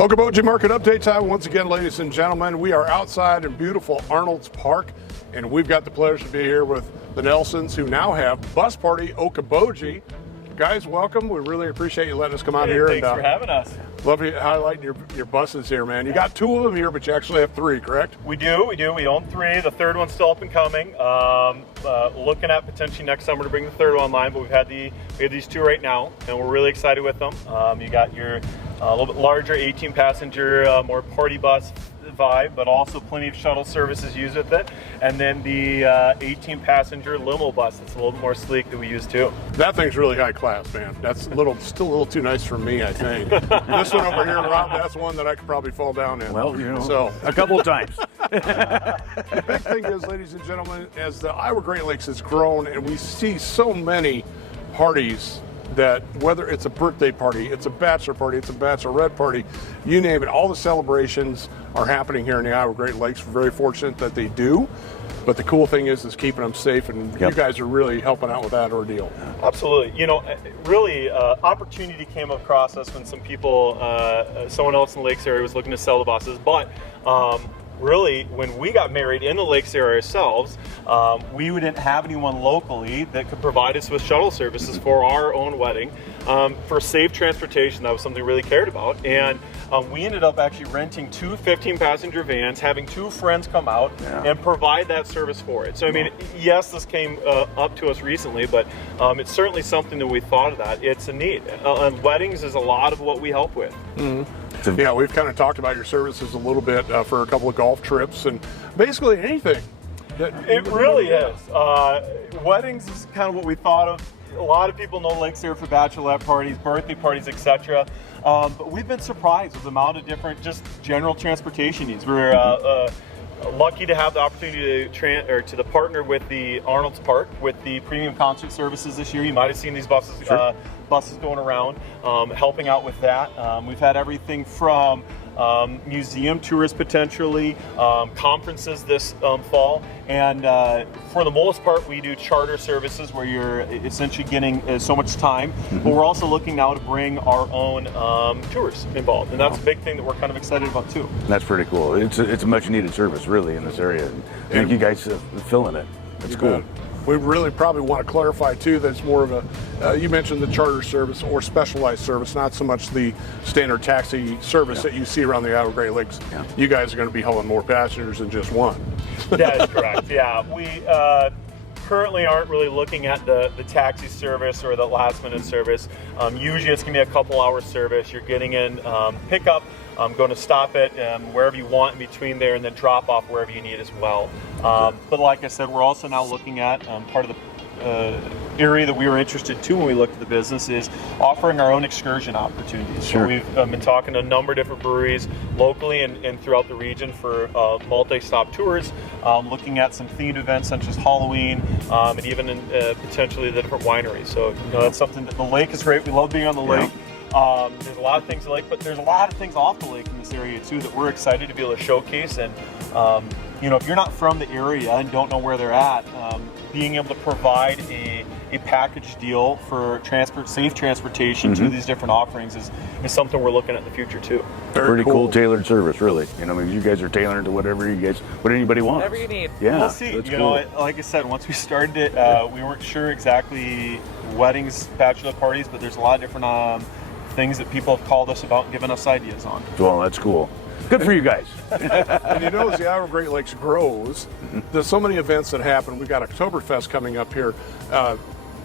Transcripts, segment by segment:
Okoboji Market Update time. Once again, ladies and gentlemen, we are outside in beautiful Arnold's Park, and we've got the pleasure to be here with the Nelsons, who now have Bus Party Okoboji. Guys, welcome. We really appreciate you letting us come out here. Thanks for having us. Love you highlighting your buses here, man. You got two of them here, but you actually have three, correct? We do. We own three. The third one's still up and coming. Looking at potentially next summer to bring the third one online, but we have these two right now, and we're really excited with them. You got your a little bit larger 18-passenger, more party bus vibe, but also plenty of shuttle services used with it. And then the 18-passenger limo bus that's a little bit more sleek that we use too. That thing's really high class, man. That's still a little too nice for me, I think. This one over here, Rob, that's one that I could probably fall down in. Well, so a couple of times. The big thing is, ladies and gentlemen, as the Iowa Great Lakes has grown and we see so many parties, that whether it's a birthday party, it's a bachelor party, it's a bachelorette party, you name it, all the celebrations are happening here in the Iowa Great Lakes. We're very fortunate that they do. But the cool thing is keeping them safe, and you guys are really helping out with that ordeal. Absolutely. Really, opportunity came across us when some people, someone else in the Lakes area was looking to sell the buses, but really, when we got married in the Lakes area ourselves, we didn't have anyone locally that could provide us with shuttle services for our own wedding. For safe transportation, that was something we really cared about. And we ended up actually renting two 15-passenger vans, having two friends come out and provide that service for it. So, I mean, yes, this came up to us recently, but it's certainly something that we thought of that. It's a need. And weddings is a lot of what we help with. Mm-hmm. Yeah, we've kind of talked about your services a little bit for a couple of golf trips and basically anything. It really is. Weddings is kind of what we thought of. A lot of people know Lakes here for bachelorette parties, birthday parties, etc. But we've been surprised with the amount of different just general transportation needs. We're lucky to have the opportunity to partner with the Arnold's Park with the premium concert services this year. You might have seen these buses. Buses going around, helping out with that. We've had everything from museum tours potentially, conferences this fall, and for the most part we do charter services where you're essentially getting so much time, but we're also looking now to bring our own tours involved, and that's a big thing that we're kind of excited about too. That's pretty cool. It's a much needed service really in this area, and I think you guys are filling it. That's cool. We really probably want to clarify too that it's more of a, you mentioned the charter service or specialized service, not so much the standard taxi service that you see around the Iowa Great Lakes. You guys are going to be hauling more passengers than just one. That is correct, yeah. We currently aren't really looking at the taxi service or the last minute service. Usually it's going to be a couple hour service. You're getting in pickup, going to stop it wherever you want in between there, and then drop off wherever you need as well. But like I said, we're also now looking at part of the area that we were interested to when we looked at the business is offering our own excursion opportunities. So we've been talking to a number of different breweries locally and throughout the region for multi-stop tours, looking at some themed events such as Halloween, and even potentially the different wineries. So that's something that the lake is great. We love being on the lake. There's a lot of things to like, but there's a lot of things off the lake in this area too that we're excited to be able to showcase. And if you're not from the area and don't know where they're at, being able to provide a package deal for safe transportation to these different offerings is something we're looking at in the future too. Pretty cool tailored service, really. You guys are tailoring to what anybody wants. Whatever you need. Yeah, we'll see. Like I said, once we started it, we weren't sure exactly weddings, bachelor parties, but there's a lot of different things that people have called us about and given us ideas on. Well, that's cool. Good for you guys. And as the Iowa Great Lakes grows, there's so many events that happen. We've got Oktoberfest coming up here.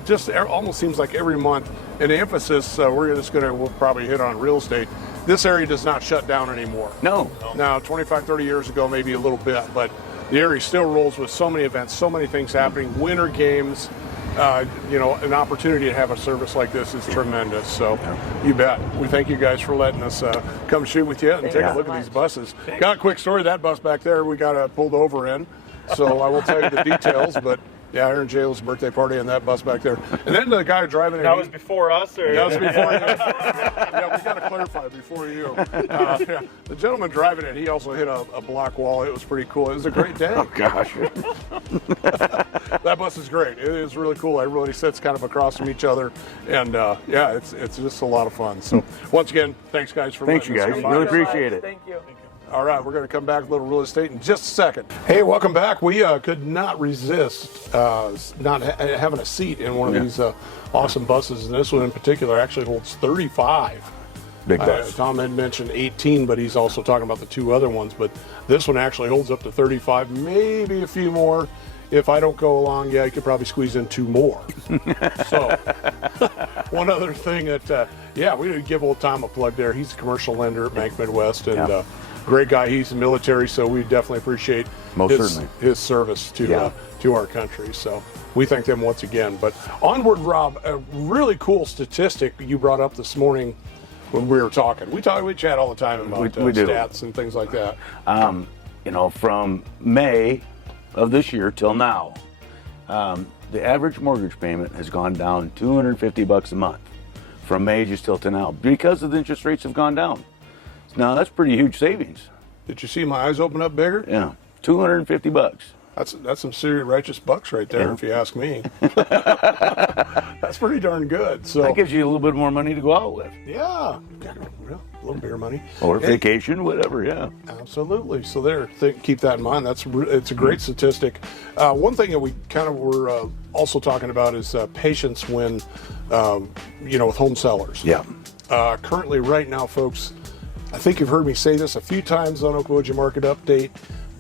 Just almost seems like every month. And the emphasis, we'll probably hit on real estate. This area does not shut down anymore. No. Now, 25, 30 years ago, maybe a little bit, but the area still rolls with so many events, so many things happening, winter games. An opportunity to have a service like this is tremendous. So you bet. We thank you guys for letting us come shoot with you and take a look at these buses. Got a quick story. That bus back there, we got pulled over in. So I won't tell you the details, but Yeah, Aaron Jayle's birthday party on that bus back there. And then the guy driving it. That was before us, or That was before you. Yeah, we got to clarify before you. Yeah. The gentleman driving it, he also hit a block wall. It was pretty cool. It was a great day. Oh gosh. That bus is great. It is really cool. Everybody sits kind of across from each other, and yeah, it's just a lot of fun. So once again, thanks guys for Thanks you letting us guys. come by. Really appreciate it. Thank you. All right, we're going to come back with a little real estate in just a second. Hey, welcome back. We could not resist not having a seat in one of these awesome buses, and this one in particular actually holds 35. Big bus. Tom had mentioned 18, but he's also talking about the two other ones. But this one actually holds up to 35, maybe a few more. If I don't go along, yeah, you could probably squeeze in 2 more. So, one other thing that, yeah, we did give old Tom a plug there. He's a commercial lender at Bank Midwest, and great guy. He's in the military, so we definitely appreciate his service to our country. So we thank them once again. But onward, Rob, a really cool statistic you brought up this morning when we were talking. We chat all the time about we do. stats and things like that. You know, from May of this year till now, the average mortgage payment has gone down $250 a month from May just till to now because the interest rates have gone down. Now that's pretty huge savings. Did you see my eyes open up bigger? Yeah, $250. That's some serious righteous bucks right there, if you ask me. That's pretty darn good. So That gives you a little bit more money to go out with. yeah, a little beer money Or vacation, whatever, yeah. Absolutely. So keep that in mind. It's a great statistic. One thing that we kind of were also talking about is patience when, with home sellers. Yeah. Currently, right now, folks, I think you've heard me say this a few times on Okoboji Market Update.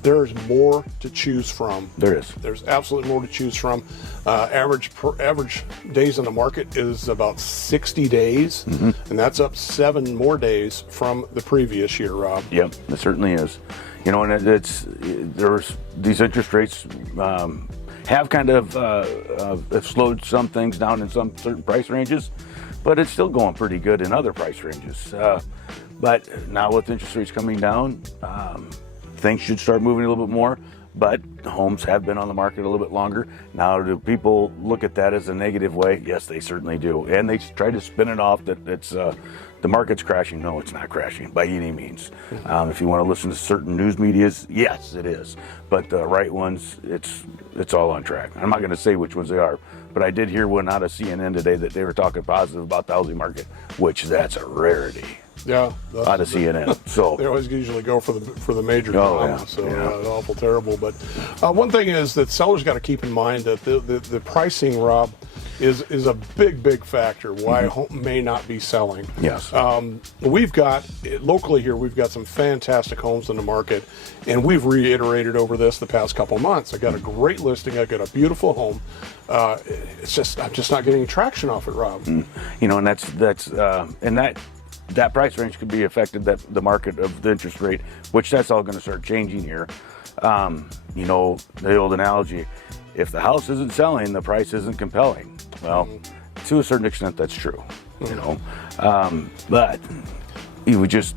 There's more to choose from. There is. There's absolutely more to choose from. Average days on the market is about 60 days, and that's up 7 more days from the previous year, Rob. Yep, it certainly is. You know, and there's these interest rates have kind of have slowed some things down in some certain price ranges, but it's still going pretty good in other price ranges. But now with interest rates coming down, things should start moving a little bit more, but homes have been on the market a little bit longer. Now, do people look at that as a negative way? Yes, they certainly do. And they try to spin it off that it's the market's crashing. No, it's not crashing by any means. If you want to listen to certain news medias, yes, it is. But the right ones, it's all on track. I'm not going to say which ones they are, but I did hear one out of CNN today that they were talking positive about the housing market, which that's a rarity. Yeah, Out of CNN. So they always usually go for the major drama. Yeah. So awful terrible. But one thing is that sellers got to keep in mind that the pricing, Rob, is a big factor why a home may not be selling. Yes. We've got locally here. We've got some fantastic homes in the market, and we've reiterated over this the past couple months. I got a great listing. I got a beautiful home. It's just I'm just not getting traction off it, Rob. You know, and that's and that price range could be affected, that the market of the interest rate, which that's all going to start changing here. You know, the old analogy, if the house isn't selling, the price isn't compelling. Well, to a certain extent, that's true, you know. But you just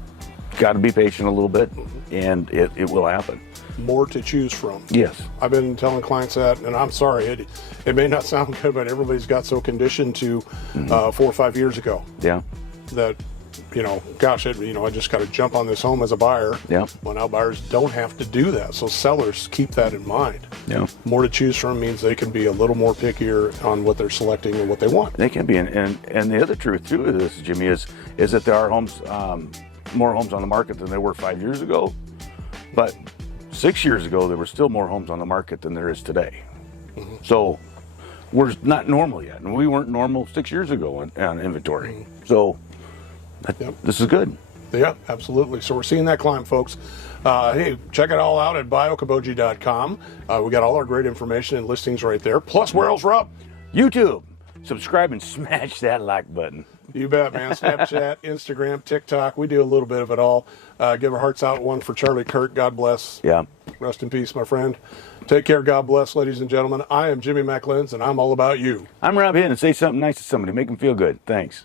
got to be patient a little bit, and it will happen. More to choose from. Yes. I've been telling clients that, and I'm sorry, it may not sound good, but everybody's got so conditioned to 4 or 5 years ago. Yeah. That, gosh, I just got to jump on this home as a buyer. Yeah. Well, now buyers don't have to do that. So sellers keep that in mind. Yeah. More to choose from means they can be a little more pickier on what they're selecting and what they want. They can be, and the other truth too of this, Jimmy, is that there are homes, more homes on the market than there were 5 years ago, but 6 years ago there were still more homes on the market than there is today. So we're not normal yet, and we weren't normal 6 years ago on inventory. So this is good. Yeah, absolutely. So we're seeing that climb, folks. Hey, check it all out at buyokoboji.com. We got all our great information and listings right there. Plus, where else, Rob? YouTube. Subscribe and smash that like button. You bet, man. Snapchat, Instagram, TikTok. We do a little bit of it all. Give our hearts out one for Charlie Kirk. God bless. Yeah. Rest in peace, my friend. Take care. God bless, ladies and gentlemen. I am Jimmy McLenz, and I'm all about you. I'm Rob Hitt, and say something nice to somebody. Make them feel good. Thanks.